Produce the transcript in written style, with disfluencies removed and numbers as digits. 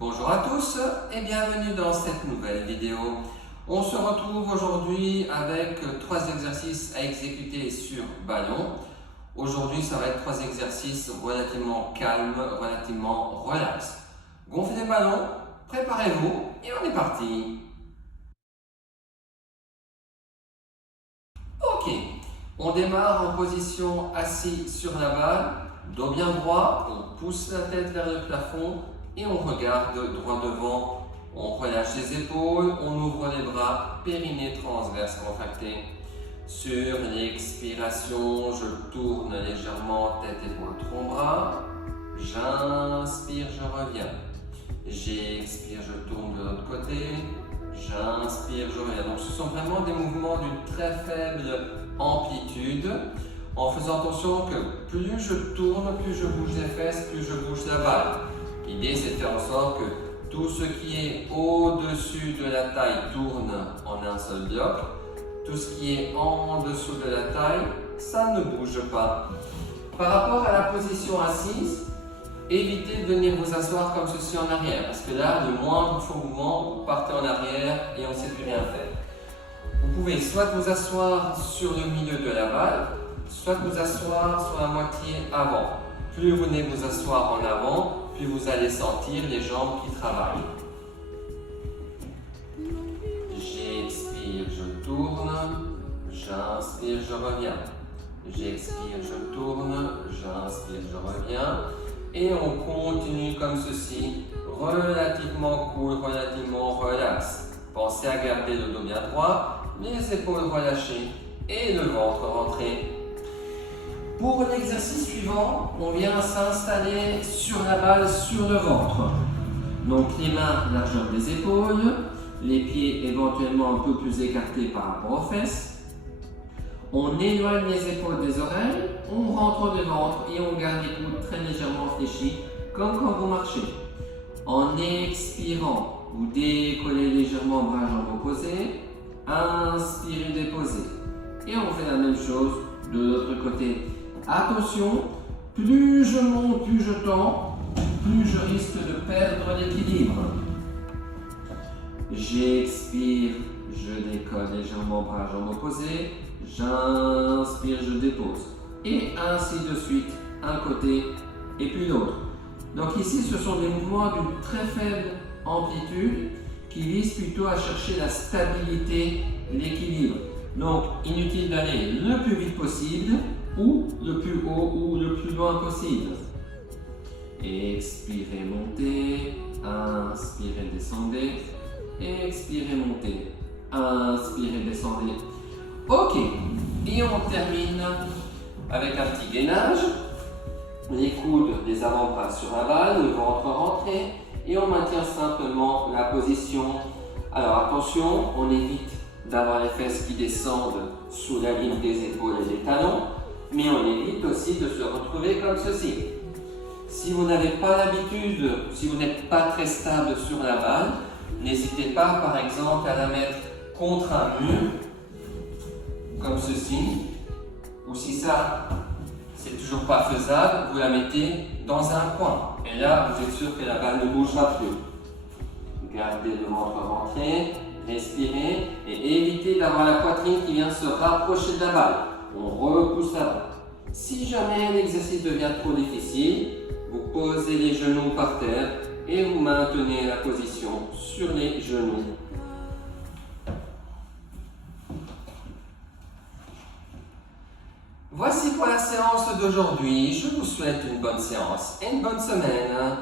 Bonjour à tous et bienvenue dans cette nouvelle vidéo. On se retrouve aujourd'hui avec 3 exercices à exécuter sur ballon. Aujourd'hui, ça va être 3 exercices relativement calmes, relativement relax. Gonflez les ballons, préparez-vous et on est parti. Ok, on démarre en position assis sur la balle, dos bien droit, on pousse la tête vers le plafond et on regarde droit devant. On relâche les épaules, on ouvre les bras, périnée transverse contracté. Sur l'expiration, je tourne légèrement tête, épaule, tronc, bras. J'inspire, je reviens. J'expire, je tourne de l'autre côté. J'inspire, je reviens. Donc ce sont vraiment des mouvements d'une très faible amplitude, en faisant attention que plus je tourne, plus je bouge les fesses, plus je bouge la balle. L'idée, c'est de faire en sorte que tout ce qui est au-dessus de la taille tourne en un seul bloc. Tout ce qui est en dessous de la taille, ça ne bouge pas. Par rapport à la position assise, évitez de venir vous asseoir comme ceci en arrière, parce que là, le moindre faux mouvement, vous partez en arrière et on ne sait plus rien faire. Vous pouvez soit vous asseoir sur le milieu de la balle, soit vous asseoir sur la moitié avant. Plus vous venez vous asseoir en avant, plus vous allez sentir les jambes qui travaillent. J'expire, je tourne, j'inspire, je reviens. J'expire, je tourne, j'inspire, je reviens. Et on continue comme ceci, relativement cool, relativement relax. Pensez à garder le dos bien droit, les épaules relâchées et le ventre rentré. Pour l'exercice suivant, on vient s'installer sur la balle, sur le ventre. Donc les mains largeur des épaules, les pieds éventuellement un peu plus écartés par rapport aux fesses. On éloigne les épaules des oreilles, on rentre le ventre et on garde les coudes très légèrement fléchis, comme quand vous marchez. En expirant, vous décollez légèrement bras jambes opposés, inspirez, déposez. Et on fait la même chose de l'autre côté. Attention, plus je monte, plus je tends, plus je risque de perdre l'équilibre. J'expire, je décolle légèrement bras jambes opposés, j'inspire, je dépose. Et ainsi de suite, un côté et puis l'autre. Donc ici, ce sont des mouvements d'une très faible amplitude qui visent plutôt à chercher la stabilité, l'équilibre. Donc inutile d'aller le plus vite possible ou le plus haut ou le plus loin possible. Expirez, montez, inspirez, descendez, expirez, montez, inspirez, descendez. Ok, et on termine avec un petit gainage. Les coudes, les avant-bras sur la balle, le ventre rentré et on maintient simplement la position. Alors attention, on évite d'avoir les fesses qui descendent sous la ligne des épaules et des talons, mais on évite aussi de se retrouver comme ceci. Si vous n'avez pas l'habitude, si vous n'êtes pas très stable sur la balle, n'hésitez pas par exemple à la mettre contre un mur, comme ceci, ou si ça c'est toujours pas faisable, vous la mettez dans un coin. Et là, vous êtes sûr que la balle ne bougera plus. Gardez le ventre rentré, respirez et évitez d'avoir la poitrine qui vient se rapprocher de la balle. On repousse la balle. Si jamais l'exercice devient trop difficile, vous posez les genoux par terre et vous maintenez la position sur les genoux. Voici pour la séance d'aujourd'hui. Je vous souhaite une bonne séance et une bonne semaine.